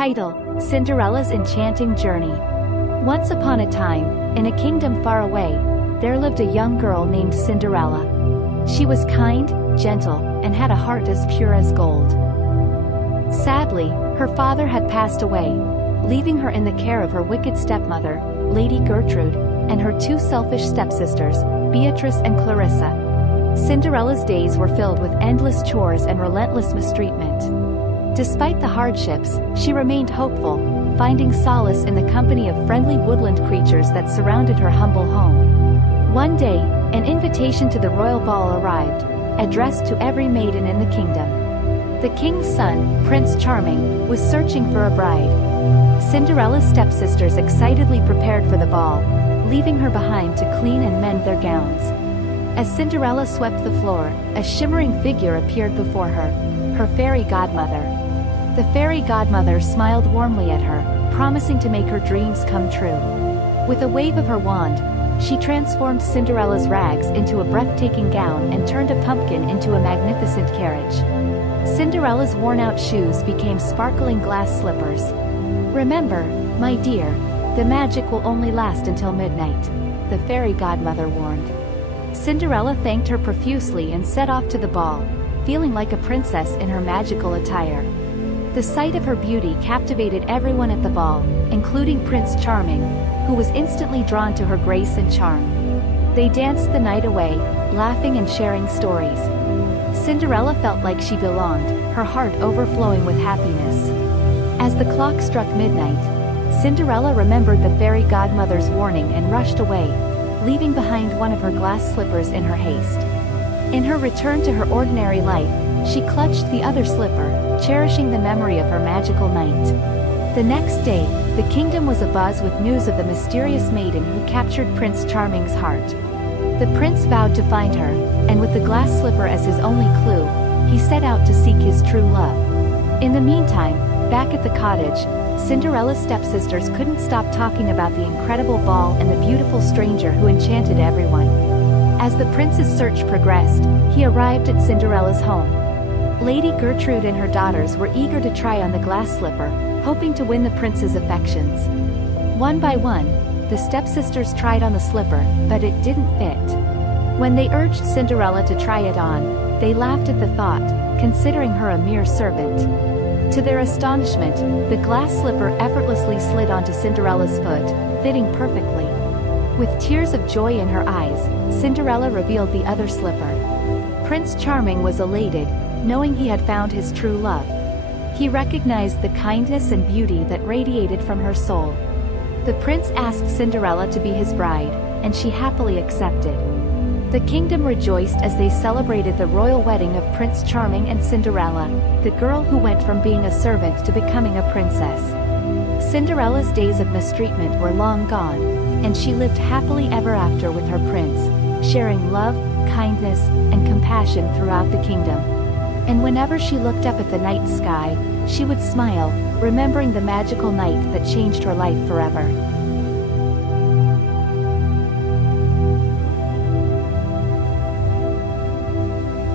Title: Cinderella's Enchanting Journey. Once upon a time, in a kingdom far away, there lived a young girl named Cinderella. She was kind, gentle, and had a heart as pure as gold. Sadly, her father had passed away, leaving her in the care of her wicked stepmother, Lady Gertrude, and her two selfish stepsisters, Beatrice and Clarissa. Cinderella's days were filled with endless chores and relentless mistreatment. Despite the hardships, she remained hopeful, finding solace in the company of friendly woodland creatures that surrounded her humble home. One day, an invitation to the royal ball arrived, addressed to every maiden in the kingdom. The king's son, Prince Charming, was searching for a bride. Cinderella's stepsisters excitedly prepared for the ball, leaving her behind to clean and mend their gowns. As Cinderella swept the floor, a shimmering figure appeared before her, her fairy godmother. The fairy godmother smiled warmly at her, promising to make her dreams come true. With a wave of her wand, she transformed Cinderella's rags into a breathtaking gown and turned a pumpkin into a magnificent carriage. Cinderella's worn-out shoes became sparkling glass slippers. "Remember, my dear, the magic will only last until midnight," the fairy godmother warned. Cinderella thanked her profusely and set off to the ball, feeling like a princess in her magical attire. The sight of her beauty captivated everyone at the ball, including Prince Charming, who was instantly drawn to her grace and charm. They danced the night away, laughing and sharing stories. Cinderella felt like she belonged, her heart overflowing with happiness. As the clock struck midnight, Cinderella remembered the fairy godmother's warning and rushed away, leaving behind one of her glass slippers in her haste. In her return to her ordinary life, she clutched the other slipper, cherishing the memory of her magical night. The next day, the kingdom was abuzz with news of the mysterious maiden who captured Prince Charming's heart. The prince vowed to find her, and with the glass slipper as his only clue, he set out to seek his true love. In the meantime, back at the cottage, Cinderella's stepsisters couldn't stop talking about the incredible ball and the beautiful stranger who enchanted everyone. As the prince's search progressed, he arrived at Cinderella's home. Lady Gertrude and her daughters were eager to try on the glass slipper, hoping to win the prince's affections. One by one, the stepsisters tried on the slipper, but it didn't fit. When they urged Cinderella to try it on, they laughed at the thought, considering her a mere servant. To their astonishment, the glass slipper effortlessly slid onto Cinderella's foot, fitting perfectly. With tears of joy in her eyes, Cinderella revealed the other slipper. Prince Charming was elated, knowing he had found his true love. He recognized the kindness and beauty that radiated from her soul. The prince asked Cinderella to be his bride, and she happily accepted. The kingdom rejoiced as they celebrated the royal wedding of Prince Charming and Cinderella, the girl who went from being a servant to becoming a princess. Cinderella's days of mistreatment were long gone, and she lived happily ever after with her prince, sharing love, kindness, and compassion throughout the kingdom. And whenever she looked up at the night sky, she would smile, remembering the magical night that changed her life forever.